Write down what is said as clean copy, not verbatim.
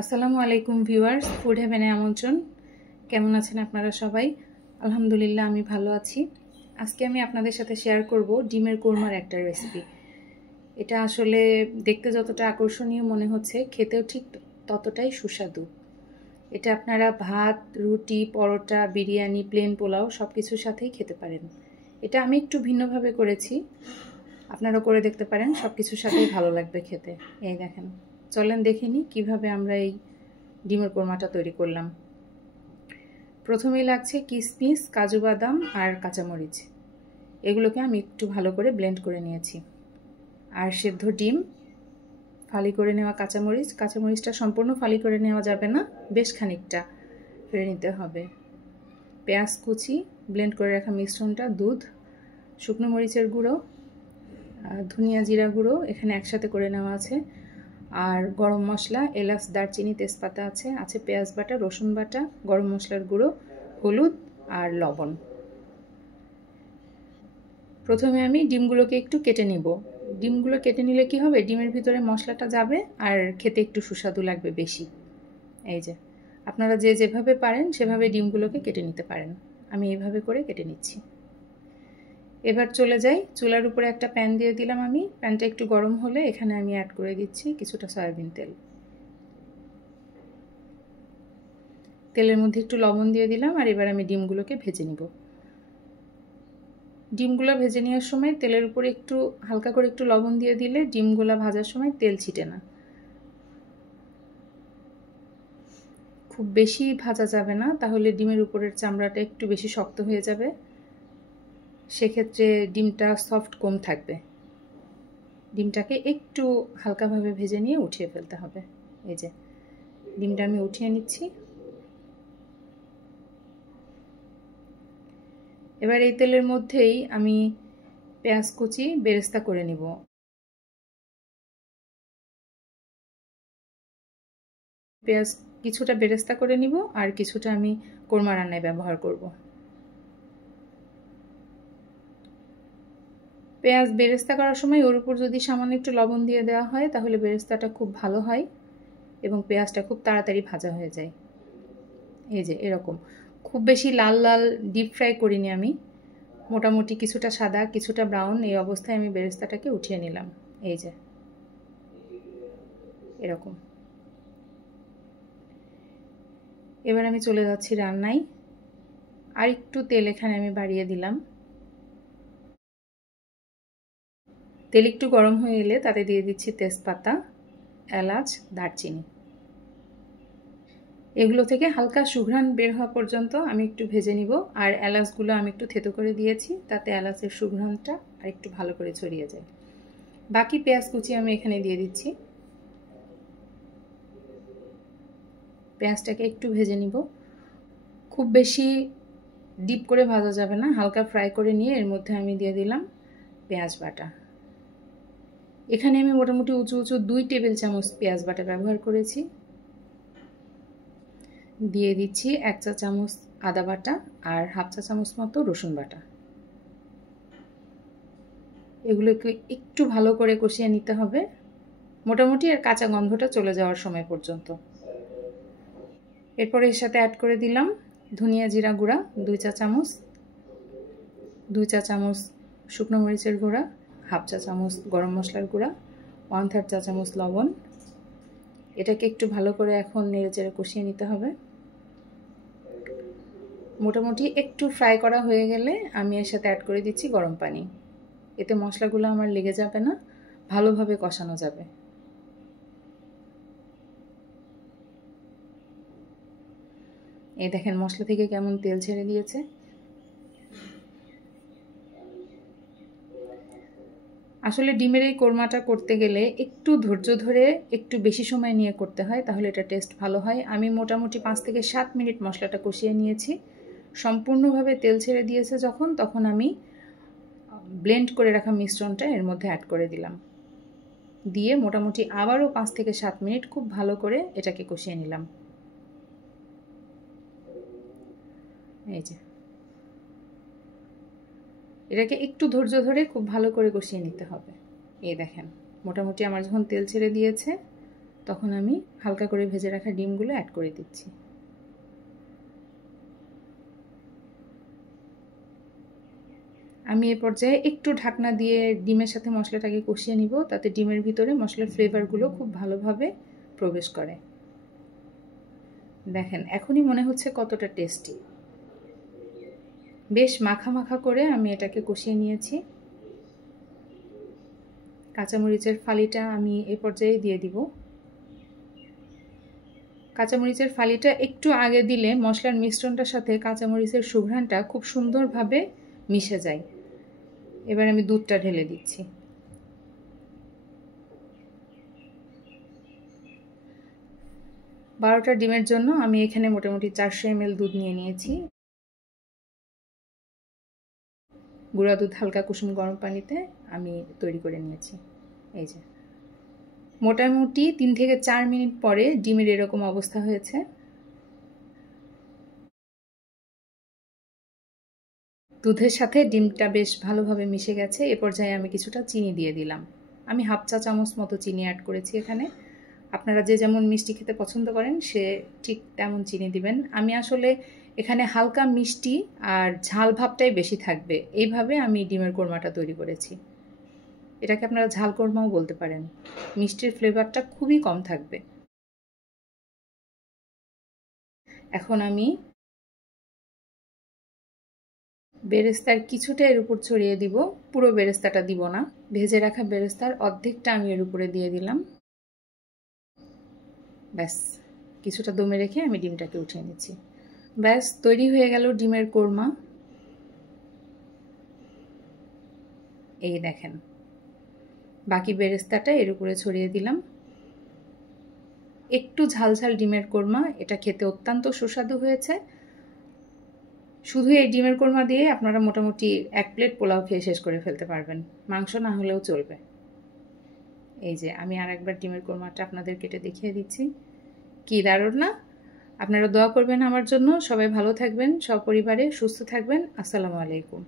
আসসালামু আলাইকুম viewers, food হেভেনে আমন্ত্রণ। কেমন আছেন আপনারা সবাই? আলহামদুলিল্লাহ, আমি ভালো আছি। আজকে আমি আপনাদের সাথে শেয়ার করব ডিমের কোরমার একটা রেসিপি। এটা আসলে দেখতে যতটা আকর্ষণীয় মনে হচ্ছে, খেতেও ঠিক ততটাই সুস্বাদু। এটা আপনারা ভাত, রুটি, পরোটা, বিরিয়ানি, প্লেন পোলাও সব কিছুর সাথেই খেতে পারেন। এটা আমি একটু ভিন্নভাবে করেছি, আপনারা করে দেখতে পারেন, সব কিছুর সাথেই ভালো লাগবে খেতে। এই দেখেন, চলেন দেখে নিই কীভাবে আমরা এই ডিমের কোরমাটা তৈরি করলাম। প্রথমেই লাগছে কিশমিশ, কাজু বাদাম আর কাঁচামরিচ। এগুলোকে আমি একটু ভালো করে ব্লেন্ড করে নিয়েছি। আর সেদ্ধ ডিম, ফালি করে নেওয়া কাঁচামরিচটা সম্পূর্ণ ফালি করে নেওয়া যাবে না, বেশ খানিকটা ফেলে নিতে হবে। পেঁয়াজ কুচি, ব্লেন্ড করে রাখা মিশ্রণটা, দুধ, শুকনো মরিচের গুঁড়ো, ধনিয়া জিরা গুঁড়ো এখানে একসাথে করে নেওয়া আছে, আর গরম মশলা, এলাচ, দারচিনি, তেজপাতা আছে পেঁয়াজ বাটা, রসুন বাটা, গরম মশলার গুঁড়ো, হলুদ আর লবণ। প্রথমে আমি ডিমগুলোকে একটু কেটে নিব। ডিমগুলো কেটে নিলে কি হবে, ডিমের ভিতরে মশলাটা যাবে আর খেতে একটু সুস্বাদু লাগবে বেশি। এই যে, আপনারা যেভাবে পারেন সেভাবে ডিমগুলোকে কেটে নিতে পারেন। আমি এইভাবে করে কেটে নিচ্ছি। এবার চলে যাই, চুলার উপরে একটা প্যান দিয়ে দিলাম আমি। প্যানটা একটু গরম হলে এখানে আমি অ্যাড করে দিচ্ছি কিছুটা সয়াবিন তেল। তেলের মধ্যে একটু লবণ দিয়ে দিলাম, আর এবার আমি ডিমগুলোকে ভেজে নিব। ডিমগুলো ভেজে নেওয়ার সময় তেলের উপরে একটু হালকা করে একটু লবণ দিয়ে দিলে ডিমগুলো ভাজার সময় তেল ছিটে না। খুব বেশি ভাজা যাবে না, তাহলে ডিমের উপরের চামড়াটা একটু বেশি শক্ত হয়ে যাবে, সেক্ষেত্রে ডিমটা সফট কম থাকবে। ডিমটাকে একটু হালকাভাবে ভেজে নিয়ে উঠিয়ে ফেলতে হবে। এই যে, ডিমটা আমি উঠিয়ে নিচ্ছি। এবার এই তেলের মধ্যেই আমি পেঁয়াজ কুচি বেরেস্তা করে নিব। পেঁয়াজ কিছুটা বেরেস্তা করে নিব, আর কিছুটা আমি কোরমা রান্নায় ব্যবহার করব। পেঁয়াজ বেরেস্তা করার সময় ওর উপর যদি সামান্য একটু লবণ দিয়ে দেওয়া হয়, তাহলে বেরেস্তাটা খুব ভালো হয় এবং পেঁয়াজটা খুব তাড়াতাড়ি ভাজা হয়ে যায়। এই যে এরকম, খুব বেশি লাল লাল ডিপ ফ্রাই করিনি আমি, মোটামুটি কিছুটা সাদা কিছুটা ব্রাউন এই অবস্থায় আমি বেরেস্তাটাকে উঠিয়ে নিলাম। এই যে এরকম। এবার আমি চলে যাচ্ছি রান্নায়। আর একটু তেল এখানে আমি বাড়িয়ে দিলাম। তেল একটু গরম হয়ে এলে তাতে দিয়ে দিচ্ছি তেজপাতা, এলাচ, দারচিনি। এগুলো থেকে হালকা সুঘ্রাণ বের হওয়া পর্যন্ত আমি একটু ভেজে নিব। আর এলাচগুলো আমি একটু থেতো করে দিয়েছি, তাতে এলাচের সুঘ্রাণটা আর একটু ভালো করে ছড়িয়ে যায়। বাকি পেঁয়াজ কুচি আমি এখানে দিয়ে দিচ্ছি। পেঁয়াজটাকে একটু ভেজে নিব, খুব বেশি ডিপ করে ভাজা যাবে না, হালকা ফ্রাই করে নিয়ে এর মধ্যে আমি দিয়ে দিলাম পেঁয়াজ বাটা। এখানে আমি মোটামুটি উঁচু 2 টেবিল চামচ পেঁয়াজ বাটা ব্যবহার করেছি। দিয়ে দিচ্ছি 1 চা চামচ আদা বাটা আর হাফ চা চামচ মতো রসুন বাটা। এগুলোকে একটু ভালো করে কষিয়ে নিতে হবে, মোটামুটি আর কাঁচা গন্ধটা চলে যাওয়ার সময় পর্যন্ত। এরপরে এর সাথে অ্যাড করে দিলাম ধনিয়া জিরা গুঁড়া 2 চা চামচ, 2 চা চামচ শুকনো মরিচের গুঁড়া, হাফ চা চামচ গরম মশলার গুঁড়া, 1/3 চা চামচ লবণ। এটাকে একটু ভালো করে এখন নেড়েচেড়ে কষিয়ে নিতে হবে। মোটামুটি একটু ফ্রাই করা হয়ে গেলে আমি এর সাথে অ্যাড করে দিচ্ছি গরম পানি। এতে মশলাগুলো আমার লেগে যাবে না, ভালোভাবে কষানো যাবে। এই দেখেন মশলা থেকে কেমন তেল ছেড়ে দিয়েছে। আসলে ডিমের এই কোরমাটা করতে গেলে একটু ধৈর্য ধরে একটু বেশি সময় নিয়ে করতে হয়, তাহলে এটা টেস্ট ভালো হয়। আমি মোটামুটি 5 থেকে 7 মিনিট মশলাটা কষিয়ে নিয়েছি। সম্পূর্ণভাবে তেল ছেড়ে দিয়েছে যখন, তখন আমি ব্লেন্ড করে রাখা মিশ্রণটা এর মধ্যে অ্যাড করে দিলাম। দিয়ে মোটামুটি আবারও 5 থেকে 7 মিনিট খুব ভালো করে এটাকে কষিয়ে নিলাম। এই যে, এটাকে একটু ধৈর্য ধরে খুব ভালো করে কষিয়ে নিতে হবে। এই দেখেন মোটামুটি আমার যখন তেল ছেড়ে দিয়েছে, তখন আমি হালকা করে ভেজে রাখা ডিমগুলো অ্যাড করে দিচ্ছি। আমি এ পর্যায়ে একটু ঢাকনা দিয়ে ডিমের সাথে মশলাটাকে কষিয়ে নিব, তাতে ডিমের ভিতরে মশলার ফ্লেভারগুলো খুব ভালোভাবে প্রবেশ করে। দেখেন এখনই মনে হচ্ছে কতটা টেস্টি। বেশ মাখা মাখা করে আমি এটাকে কষিয়ে নিয়েছি। কাঁচামরিচের ফালিটা আমি এ পর্যায়ে দিয়ে দিব। কাঁচামরিচের ফালিটা একটু আগে দিলে মশলার মিশ্রণটার সাথে কাঁচামরিচের সুঘ্রাণটা খুব সুন্দরভাবে মিশে যায়। এবার আমি দুধটা ঢেলে দিচ্ছি। বারোটা ডিমের জন্য আমি এখানে মোটামুটি 400 ml দুধ নিয়ে নিয়েছি। গুঁড়া দুধ হালকা কুসুম গরম পানিতে আমি তৈরি করে নিয়েছি। এই যে মোটামুটি 3 থেকে 4 মিনিট পরে ডিমের এরকম অবস্থা হয়েছে। দুধের সাথে ডিমটা বেশ ভালোভাবে মিশে গেছে। এ পর্যায়ে আমি কিছুটা চিনি দিয়ে দিলাম। আমি হাফ চা চামচ মতো চিনি অ্যাড করেছি এখানে। আপনারা যে যেমন মিষ্টি খেতে পছন্দ করেন সে ঠিক তেমন চিনি দিবেন। আমি আসলে এখানে হালকা মিষ্টি আর ঝাল ভাবটাই বেশি থাকবে, এইভাবে আমি ডিমের কোরমাটা তৈরি করেছি। এটাকে আপনারা ঝাল কোরমাও বলতে পারেন। মিষ্টির ফ্লেভারটা খুবই কম থাকবে। এখন আমি বেরেস্তার কিছুটা এর উপর ছড়িয়ে দিব, পুরো বেরেস্তাটা দিব না। ভেজে রাখা বেরেস্তার অর্ধেকটা আমি এর উপরে দিয়ে দিলাম। ব্যাস কিছুটা দমে রেখে আমি ডিমটাকে উঠিয়ে নিচ্ছি। ব্যাস তৈরি হয়ে গেল ডিমের কোরমা। এই দেখেন বাকি বেরেস্তাটা এর উপরে ছড়িয়ে দিলাম। একটু ঝালঝাল ডিমের কোরমা, এটা খেতে অত্যন্ত সুস্বাদু হয়েছে। শুধু এই ডিমের কোরমা দিয়ে আপনারা মোটামুটি 1 প্লেট পোলাও খেয়ে শেষ করে ফেলতে পারবেন, মাংস না হলেও চলবে। এই যে আমি আরেকবার ডিমের কোরমাটা আপনাদের কেটে দেখিয়ে দিচ্ছি। কি দারুণ না? আপনারা দোয়া করবেন আমার জন্য। সবাই ভালো থাকবেন, সপরিবারে সুস্থ থাকবেন। আসসালামু আলাইকুম।